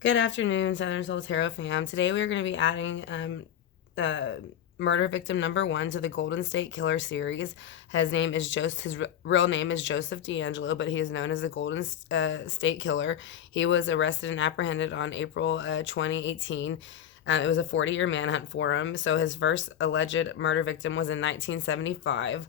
Good afternoon, Southern Soul Tarot fam. Today we are going to be adding the murder victim number one to the Golden State Killer series. His real name is Joseph D'Angelo, but he is known as the Golden State Killer. He was arrested and apprehended on April 2018. It was a 40-year manhunt for him. So his first alleged murder victim was in 1975.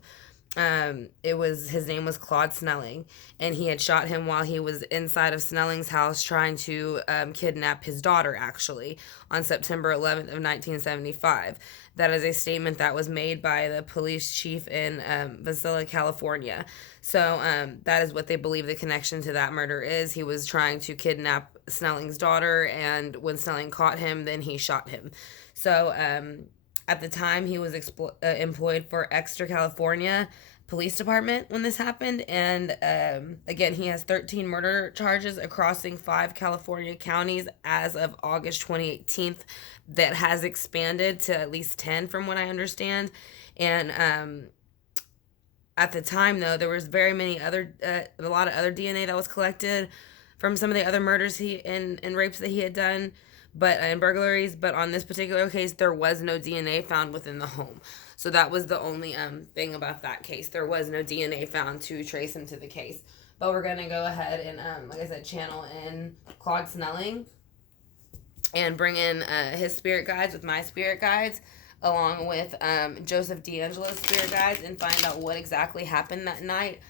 His name was Claude Snelling, and he had shot him while he was inside of Snelling's house trying to kidnap his daughter, actually, on September 11th of 1975. That is a statement that was made by the police chief in Vasilla, California. So that is what they believe the connection to that murder is. He was trying to kidnap Snelling's daughter, and when Snelling caught him, then he shot him. So at the time, he was employed for Exeter, California Police Department when this happened. And again, he has 13 murder charges across 5 California counties as of August 2018. That has expanded to at least 10 from what I understand. And at the time, though, there was a lot of other DNA that was collected from some of the other murders and rapes that he had done, but and burglaries. But on this particular case, there was no DNA found within the home. So that was the only thing about that case. There was no DNA found to trace him to the case. But we're gonna go ahead and, like I said, channel in Claude Snelling and bring in his spirit guides with my spirit guides, along with Joseph D'Angelo's spirit guides, and find out what exactly happened that night.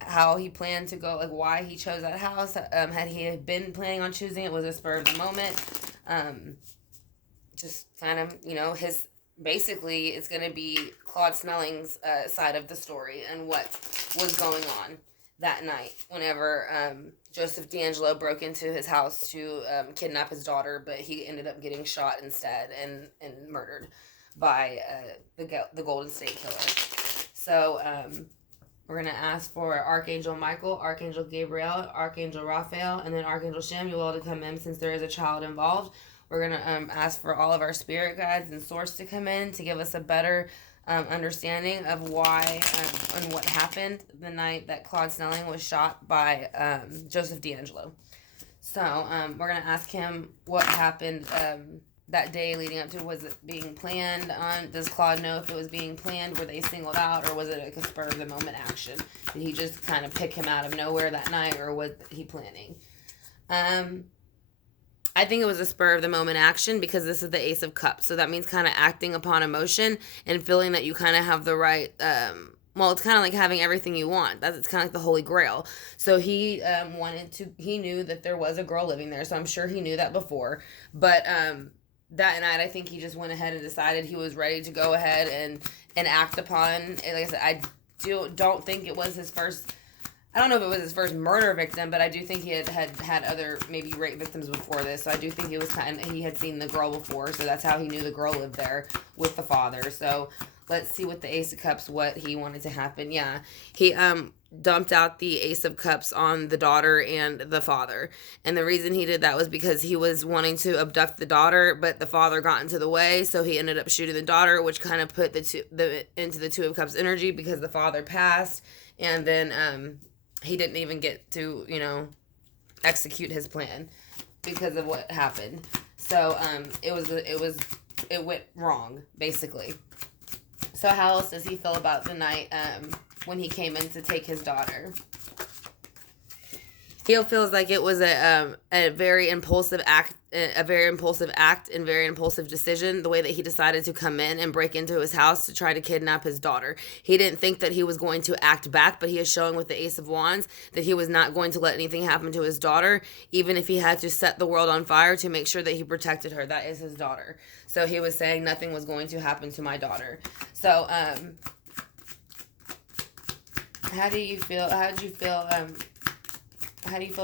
How he planned to go, like why he chose that house. Had he been planning on choosing it, was a spur of the moment. Just kind of, his basically it's going to be Claude Snelling's side of the story and what was going on that night whenever Joseph D'Angelo broke into his house to kidnap his daughter, but he ended up getting shot instead and murdered by the Golden State Killer. So we're going to ask for Archangel Michael, Archangel Gabriel, Archangel Raphael, and then Archangel Samuel to come in since there is a child involved. We're going to ask for all of our spirit guides and source to come in to give us a better understanding of why and what happened the night that Claude Snelling was shot by Joseph D'Angelo. So we're going to ask him what happened that day leading up to. Was it being planned on? Does Claude know if it was being planned? Were they singled out, or was it a spur of the moment action? Did he just kind of pick him out of nowhere that night, or was he planning? I think it was a spur of the moment action because this is the Ace of Cups. So that means kind of acting upon emotion and feeling that you kind of have the right. Well, it's kind of like having everything you want. It's kind of like the Holy Grail. So he he knew that there was a girl living there. So I'm sure he knew that before. But that night, I think he just went ahead and decided he was ready to go ahead and act upon. And like I said, I don't think it was his first. I don't know if it was his first murder victim, but I do think he had other maybe rape victims before this. So I do think he had seen the girl before, so that's how he knew the girl lived there with the father. So let's see with the Ace of Cups what he wanted to happen. Yeah, he dumped out the Ace of Cups on the daughter and the father, and the reason he did that was because he was wanting to abduct the daughter, but the father got into the way, so he ended up shooting the daughter, which kind of put into the Two of Cups energy because the father passed, and then he didn't even get to, execute his plan because of what happened. So it went wrong basically. So how else does he feel about the night when he came in to take his daughter? He feels like it was a very impulsive act, and very impulsive decision. The way that he decided to come in and break into his house to try to kidnap his daughter. He didn't think that he was going to act back, but he is showing with the Ace of Wands that he was not going to let anything happen to his daughter, even if he had to set the world on fire to make sure that he protected her. That is his daughter. So he was saying nothing was going to happen to my daughter. So how do you feel? How do you feel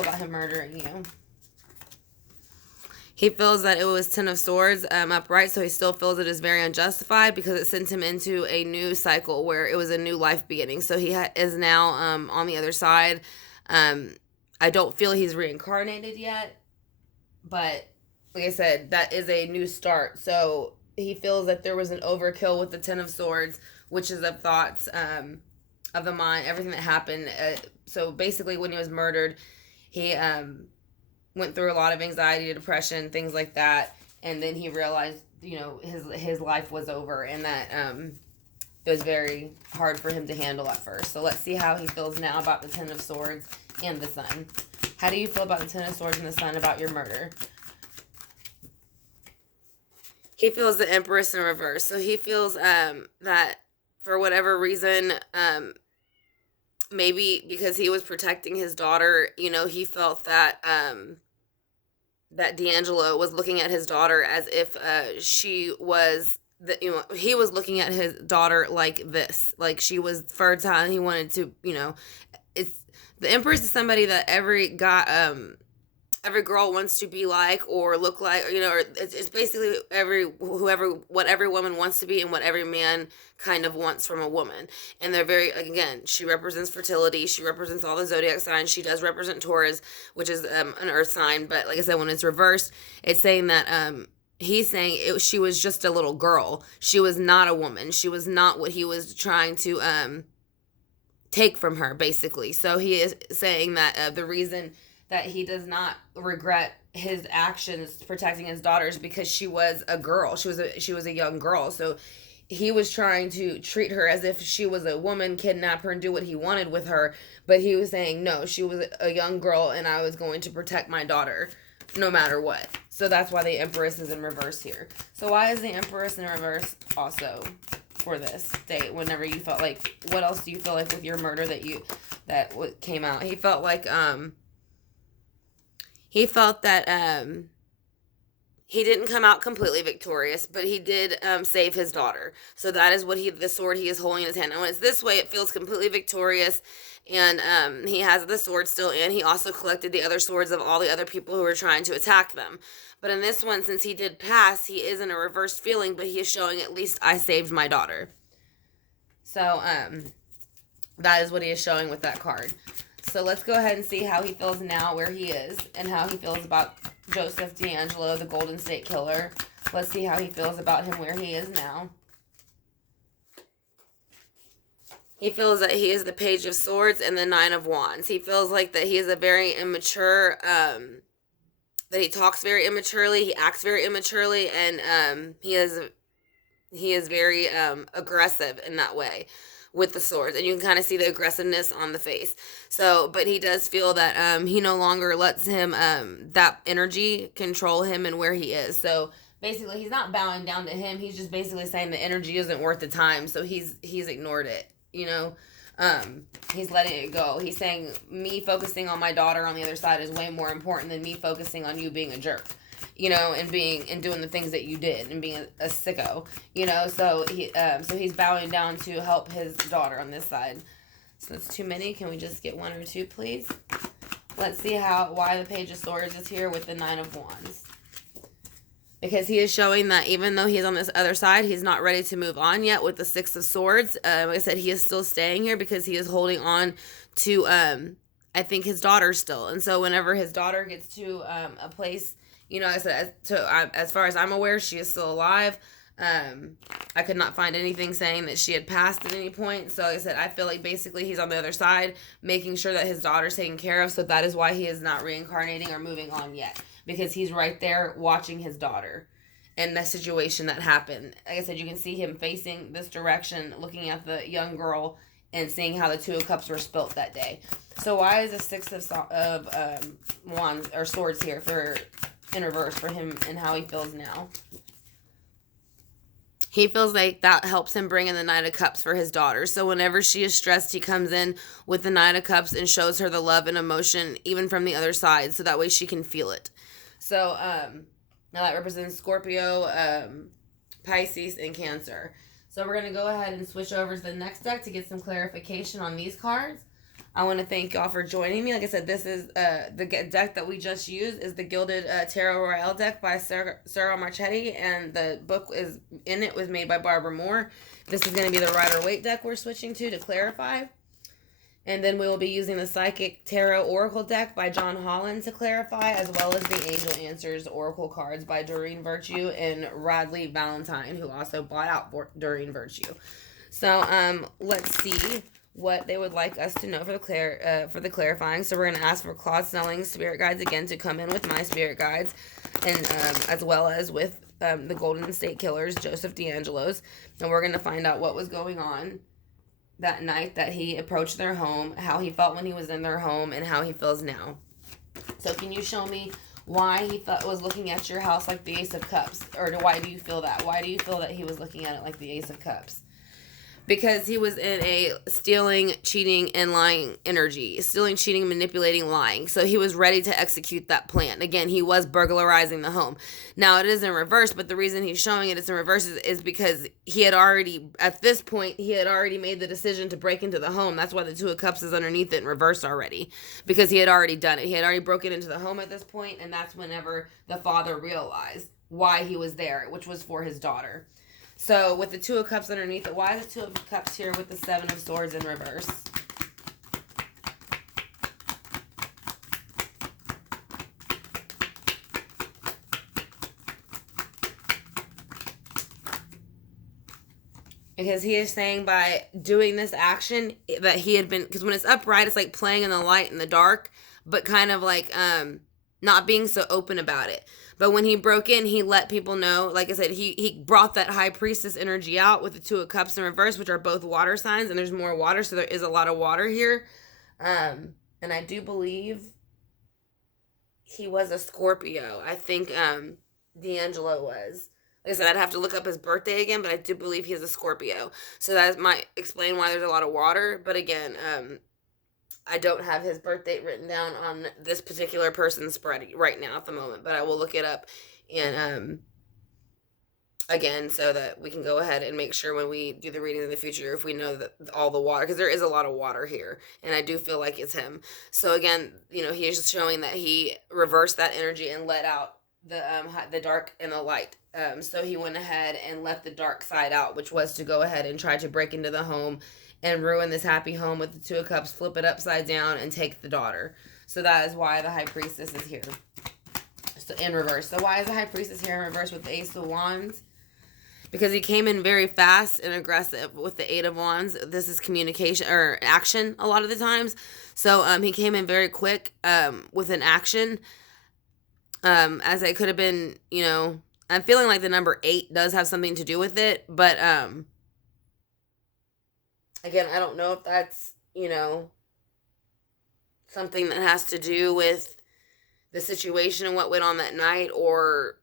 about him murdering you? He feels that it was Ten of Swords upright, so he still feels it is very unjustified because it sent him into a new cycle where it was a new life beginning. So he is now on the other side. I don't feel he's reincarnated yet, but like I said, that is a new start. So he feels that there was an overkill with the Ten of Swords, which is of thoughts, of the mind, everything that happened. So basically, when he was murdered, he went through a lot of anxiety, depression, things like that, and then he realized, his life was over, and that it was very hard for him to handle at first. So let's see how he feels now about the Ten of Swords and the Sun. How do you feel about the Ten of Swords and the Sun about your murder? He feels the Empress in reverse. So he feels that for whatever reason, maybe because he was protecting his daughter, he felt that that D'Angelo was looking at his daughter as if she was he was looking at his daughter like this, like she was fertile. He wanted to, it's the Empress is somebody that every girl wants to be like or look like, or it's basically what every woman wants to be and what every man kind of wants from a woman. And they're very, again, she represents fertility. She represents all the zodiac signs. She does represent Taurus, which is an earth sign. But like I said, when it's reversed, it's saying that he's saying she was just a little girl. She was not a woman. She was not what he was trying to take from her, basically. So he is saying that the reason that he does not regret his actions protecting his daughters because she was a girl. She was a young girl. So he was trying to treat her as if she was a woman, kidnap her, and do what he wanted with her. But he was saying, no, she was a young girl, and I was going to protect my daughter no matter what. So that's why the Empress is in reverse here. So why is the Empress in reverse also for this date? Whenever you felt like, what else do you feel like with your murder that came out? He felt like, he felt that he didn't come out completely victorious, but he did save his daughter. So that is what the sword he is holding in his hand. And when it's this way, it feels completely victorious. And he has the sword still, and he also collected the other swords of all the other people who were trying to attack them. But in this one, since he did pass, he is in a reversed feeling, but he is showing at least I saved my daughter. So that is what he is showing with that card. So let's go ahead and see how he feels now where he is and how he feels about Joseph D'Angelo, the Golden State Killer. Let's see how he feels about him where he is now. He feels that he is the Page of Swords and the Nine of Wands. He feels like that he is a very immature, that he talks very immaturely, he acts very immaturely, and he is very aggressive in that way with the swords, and you can kind of see the aggressiveness on the face. So, but he does feel that he no longer lets him that energy control him and where he is. So basically, he's not bowing down to him. He's just basically saying the energy isn't worth the time. So he's ignored it. He's letting it go. He's saying me focusing on my daughter on the other side is way more important than me focusing on you being a jerk. And doing the things that you did and being a sicko, so he's bowing down to help his daughter on this side. So that's too many. Can we just get one or two, please? Let's see why the Page of Swords is here with the Nine of Wands. Because he is showing that even though he's on this other side, he's not ready to move on yet with the Six of Swords. Like I said, he is still staying here because he is holding on to, I think, his daughter still. And so whenever his daughter gets to a place, I said, as far as I'm aware, she is still alive. I could not find anything saying that she had passed at any point. So like I said, I feel like basically he's on the other side, making sure that his daughter's taken care of. So that is why he is not reincarnating or moving on yet. Because he's right there watching his daughter and the situation that happened. Like I said, you can see him facing this direction, looking at the young girl and seeing how the Two of Cups were spilt that day. So why is the Six of Wands or Swords here in reverse for him and how he feels now? He feels like that helps him bring in the Knight of Cups for his daughter. So whenever she is stressed, he comes in with the Knight of Cups and shows her the love and emotion, even from the other side, so that way she can feel it. So now that represents Scorpio, Pisces, and Cancer. So we're going to go ahead and switch over to the next deck to get some clarification on these cards. I want to thank y'all for joining me. Like I said, this is the deck that we just used is the Gilded Tarot Royale deck by Sarah Marchetti, and the book was made by Barbara Moore. This is going to be the Rider-Waite deck we're switching to clarify. And then we will be using the Psychic Tarot Oracle deck by John Holland to clarify, as well as the Angel Answers Oracle cards by Doreen Virtue and Radley Valentine, who also bought out Doreen Virtue. So let's see what they would like us to know for the clarifying. So we're going to ask for Claude Snelling's spirit guides again to come in with my spirit guides, and as well as with the Golden State Killer's, Joseph D'Angelo's, and we're going to find out what was going on that night that he approached their home, how he felt when he was in their home, and how he feels now. So can you show me why he was looking at your house like the Ace of Cups? Or why do you feel that? Why do you feel that he was looking at it like the Ace of Cups? Because he was in a stealing, cheating, and lying energy. Stealing, cheating, manipulating, lying. So he was ready to execute that plan. Again, he was burglarizing the home. Now, it is in reverse, but the reason he's showing it's in reverse is because he had already, at this point, he had already made the decision to break into the home. That's why the Two of Cups is underneath it in reverse already. Because he had already done it. He had already broken into the home at this point, and that's whenever the father realized why he was there, which was for his daughter. So, with the Two of Cups underneath it, why is the Two of Cups here with the Seven of Swords in reverse? Because he is saying by doing this action that he had been, because when it's upright, it's like playing in the light and the dark, but kind of like not being so open about it. But when he broke in, he let people know, like I said, he brought that high priestess energy out with the Two of Cups in reverse, which are both water signs, and there's more water, so there is a lot of water here. And I do believe he was a Scorpio. I think D'Angelo was. Like I said, I'd have to look up his birthday again, but I do believe he's a Scorpio. So that might explain why there's a lot of water. But again, I don't have his birth date written down on this particular person's spread right now at the moment, but I will look it up and again, so that we can go ahead and make sure when we do the reading in the future, if we know that all the water, because there is a lot of water here, and I do feel like it's him. So again, he is just showing that he reversed that energy and let out the dark and the light. So he went ahead and let the dark side out, which was to go ahead and try to break into the home and ruin this happy home with the Two of Cups, flip it upside down, and take the daughter. So that is why the High Priestess is here. So in reverse. So why is the High Priestess here in reverse with the Ace of Wands? Because he came in very fast and aggressive with the Eight of Wands. This is communication or action a lot of the times. So he came in very quick with an action. As it could have been, I'm feeling like the number 8 does have something to do with it, but again, I don't know if that's, something that has to do with the situation and what went on that night, or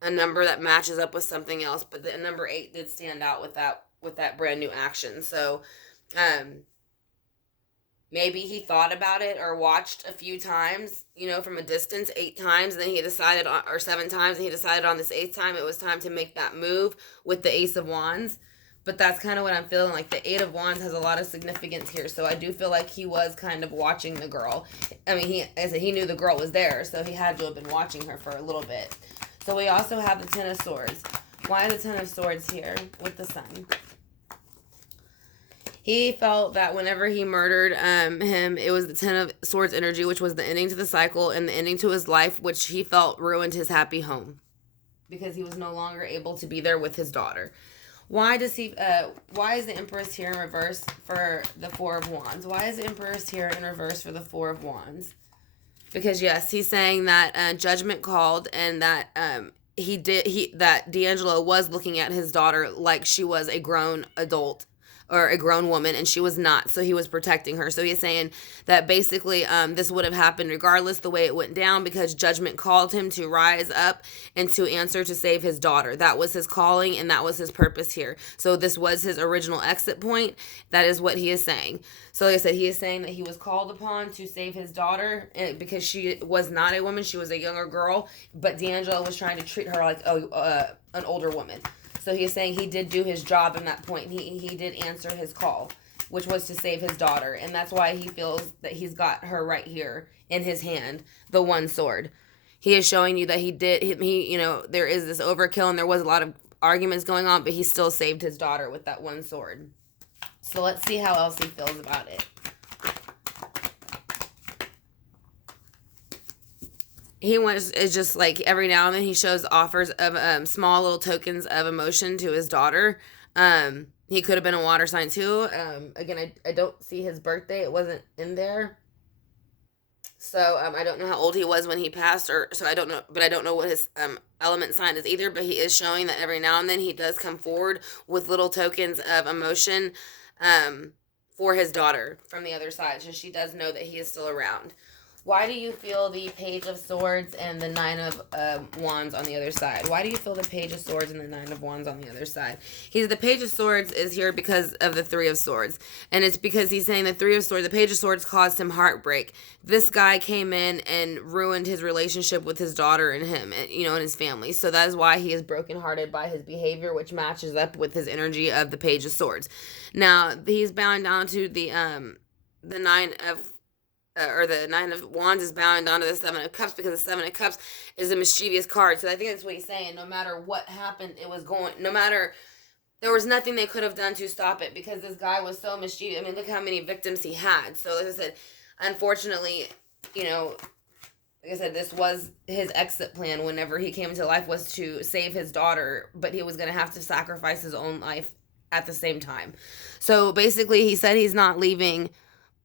a number that matches up with something else. But the number 8 did stand out with that brand new action. So, maybe he thought about it or watched a few times, from a distance, 8 times, and then he decided on, or 7 times, and he decided on this 8th time it was time to make that move with the Ace of Wands. But that's kind of what I'm feeling like. The Eight of Wands has a lot of significance here. So I do feel like he was kind of watching the girl. I mean, he knew the girl was there, so he had to have been watching her for a little bit. So we also have the Ten of Swords. Why the Ten of Swords here with the Sun? He felt that whenever he murdered him, it was the Ten of Swords energy, which was the ending to the cycle and the ending to his life, which he felt ruined his happy home. Because he was no longer able to be there with his daughter. Why is the Empress here in reverse for the Four of Wands? Why is the Empress here in reverse for the Four of Wands? Because yes, he's saying that judgment called, and that that D'Angelo was looking at his daughter like she was a grown adult or a grown woman, and she was not. So he was protecting her. So he's saying that basically this would have happened regardless the way it went down, because judgment called him to rise up and to answer to save his daughter. That was his calling, and that was his purpose here. So this was his original exit point. That is what he is saying. So like I said, he is saying that he was called upon to save his daughter because she was not a woman. She was a younger girl, but D'Angelo was trying to treat her like an older woman. So he is saying he did do his job in that point. He did answer his call, which was to save his daughter. And that's why he feels that he's got her right here in his hand, the one sword. He is showing you that there is this overkill and there was a lot of arguments going on, but he still saved his daughter with that one sword. So let's see how else he feels about it. Is just like every now and then he shows offers of small little tokens of emotion to his daughter. He could have been a water sign too. Again, I don't see his birthday. It wasn't in there. So I don't know how old he was when he passed, or so I don't know, but I don't know what his element sign is either. But he is showing that every now and then he does come forward with little tokens of emotion um, for his daughter from the other side, so she does know that he is still around. Why do you feel the Page of Swords and the Nine of Wands on the other side? Why do you feel the Page of Swords and the Nine of Wands on the other side? The Page of Swords is here because of the Three of Swords. And it's because he's saying the Three of Swords, the Page of Swords caused him heartbreak. This guy came in and ruined his relationship with his daughter and him, and, and his family. So that is why he is brokenhearted by his behavior, which matches up with his energy of the Page of Swords. Now, he's bound down to the Nine of or the Nine of Wands is bound down to the Seven of Cups, because the Seven of Cups is a mischievous card. So I think that's what he's saying. No matter what happened, there was nothing they could have done to stop it, because this guy was so mischievous. I mean, look how many victims he had. So like I said, unfortunately, like I said, this was his exit plan whenever he came into life, was to save his daughter, but he was going to have to sacrifice his own life at the same time. So basically, he said he's not leaving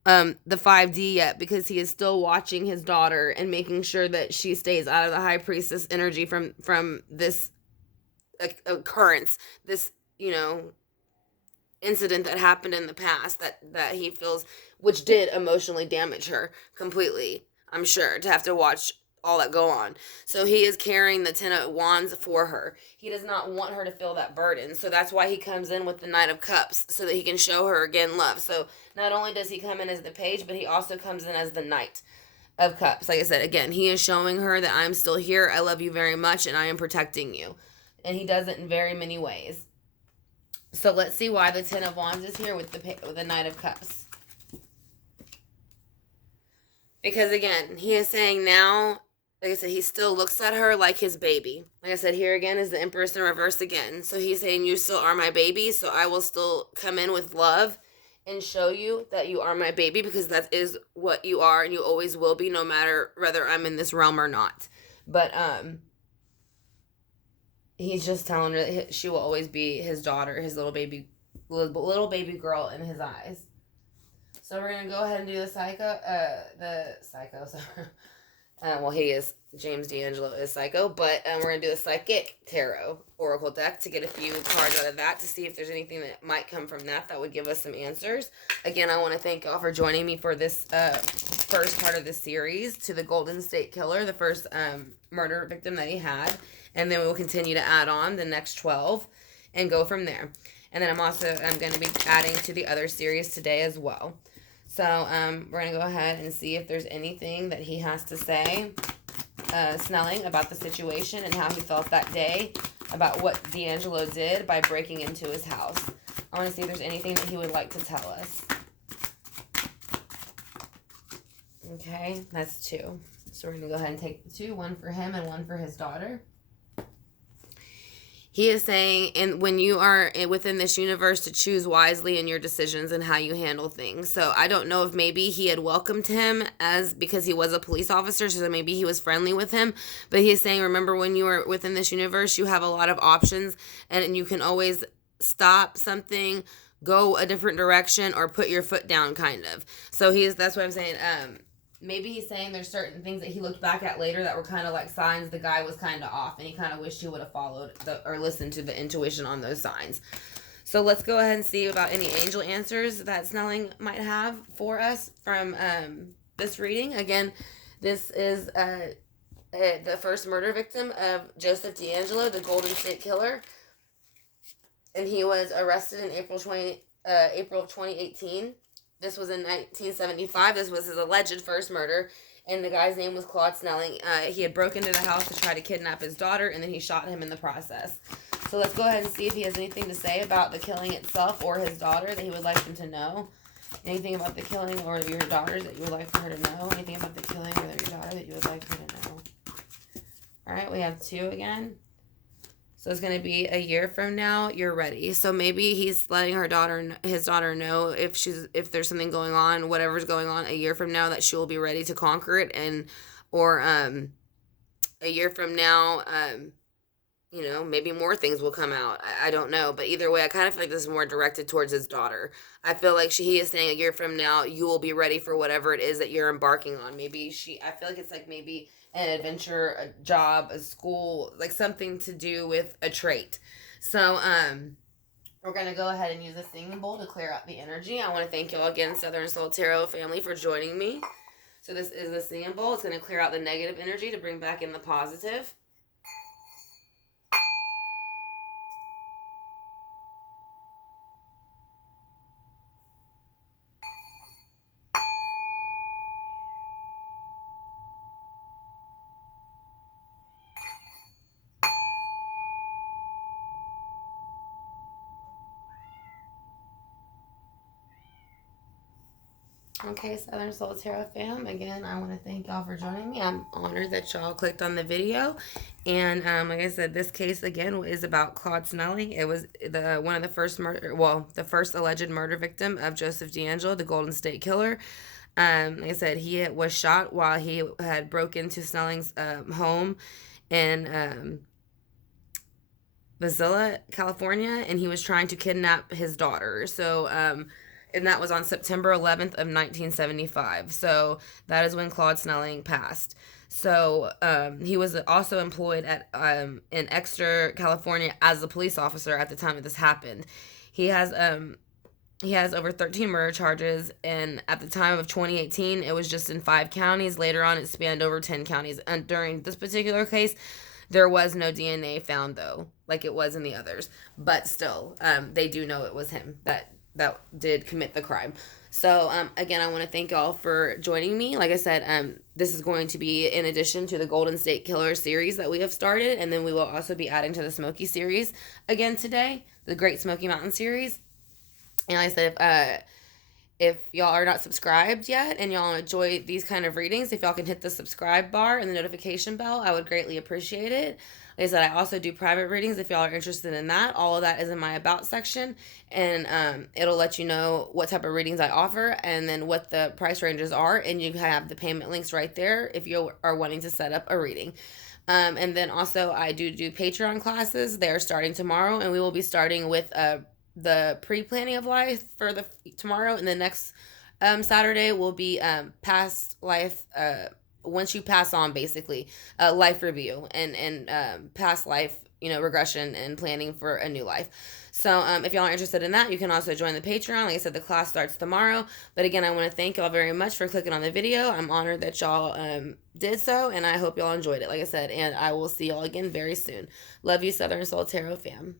the 5D yet, because he is still watching his daughter and making sure that she stays out of the High Priestess energy from this occurrence, this incident that happened in the past, that he feels, which did emotionally damage her completely, I'm sure, to have to watch all that go on. So he is carrying the Ten of Wands for her. He does not want her to feel that burden. So that's why he comes in with the Knight of Cups, so that he can show her again love. So not only does he come in as the page, but he also comes in as the Knight of Cups. Like I said, again, he is showing her that I'm still here, I love you very much, and I am protecting you. And he does it in very many ways. So let's see why the Ten of Wands is here with the Knight of Cups. Because again, he is saying now, like I said, he still looks at her like his baby. Like I said, here again is the Empress in reverse again. So he's saying, you still are my baby, so I will still come in with love and show you that you are my baby, because that is what you are, and you always will be, no matter whether I'm in this realm or not. But he's just telling her that she will always be his daughter, his little baby girl in his eyes. So we're gonna go ahead and do the psycho. Well, he is, James D'Angelo is psycho, but we're going to do a psychic tarot oracle deck to get a few cards out of that, to see if there's anything that might come from that would give us some answers. Again, I want to thank y'all for joining me for this first part of the series to the Golden State Killer, the first murder victim that he had, and then we will continue to add on the next 12 and go from there. And then I'm going to be adding to the other series today as well. So we're going to go ahead and see if there's anything that he has to say, Snelling, about the situation and how he felt that day, about what D'Angelo did by breaking into his house. I want to see if there's anything that he would like to tell us. Okay, that's 2. So we're going to go ahead and take the 2, one for him and one for his daughter. He is saying, and when you are within this universe, to choose wisely in your decisions and how you handle things. So I don't know if maybe he had welcomed him because he was a police officer, so maybe he was friendly with him. But he is saying, remember, when you are within this universe, you have a lot of options, and you can always stop something, go a different direction, or put your foot down, kind of. So that's what I'm saying. Maybe he's saying there's certain things that he looked back at later that were kind of like signs the guy was kind of off, and he kind of wished he would have followed or listened to the intuition on those signs. So let's go ahead and see about any angel answers that Snelling might have for us from this reading. Again, this is the first murder victim of Joseph D'Angelo, the Golden State Killer, and he was arrested in April of 2018. This was in 1975. This was his alleged first murder, and the guy's name was Claude Snelling. He had broken into the house to try to kidnap his daughter, and then he shot him in the process. So let's go ahead and see if he has anything to say about the killing itself or his daughter that he would like them to know. Anything about the killing or your daughter that you would like for her to know. Anything about the killing or your daughter that you would like her to know. All right, we have 2 again. So it's going to be a year from now, you're ready. So maybe he's letting his daughter know if there's something going on, whatever's going on, a year from now, that she will be ready to conquer it, or a year from now, you know, maybe more things will come out. I don't know. But either way, I kind of feel like this is more directed towards his daughter. I feel like he is saying a year from now, you will be ready for whatever it is that you're embarking on. Maybe I feel like it's like maybe an adventure, a job, a school, like something to do with a trait. So, we're going to go ahead and use a singing bowl to clear out the energy. I want to thank y'all again, Southern Soul Tarot family, for joining me. So this is the singing bowl. It's going to clear out the negative energy to bring back in the positive. Okay, Southern Soul Tarot fam. Again, I want to thank y'all for joining me. I'm honored that y'all clicked on the video. And like I said, this case again is about Claude Snelling. It was one of the first the first alleged murder victim of Joseph DeAngelo, the Golden State Killer. Like I said, he was shot while he had broke into Snelling's home in Vasilla, California, and he was trying to kidnap his daughter. So, and that was on September 11th of 1975. So that is when Claude Snelling passed. So he was also employed at in Exeter, California, as a police officer at the time that this happened. He has over 13 murder charges, and at the time of 2018, it was just in 5 counties. Later on, it spanned over 10 counties. And during this particular case, there was no DNA found, though, like it was in the others. But still, they do know it was him that did commit the crime. So, again, I want to thank y'all for joining me. Like I said, this is going to be in addition to the Golden State Killer series that we have started, and then we will also be adding to the Smoky series again today, the Great Smoky Mountain series. And like I said, if y'all are not subscribed yet and y'all enjoy these kind of readings, if y'all can hit the subscribe bar and the notification bell, I would greatly appreciate it. Like I said, I also do private readings if y'all are interested in that. All of that is in my About section, and it'll let you know what type of readings I offer and then what the price ranges are, and you have the payment links right there if you are wanting to set up a reading. And then also I do Patreon classes. They are starting tomorrow, and we will be starting with the pre-planning of life for the tomorrow, and the next Saturday will be past life, once you pass on, basically life review and past life, regression and planning for a new life. So if y'all are interested in that, you can also join the Patreon. Like I said, the class starts tomorrow. But again, I want to thank y'all very much for clicking on the video. I'm honored that y'all did so, and I hope y'all enjoyed it, like I said, and I will see y'all again very soon. Love you, Southern Soul Tarot fam.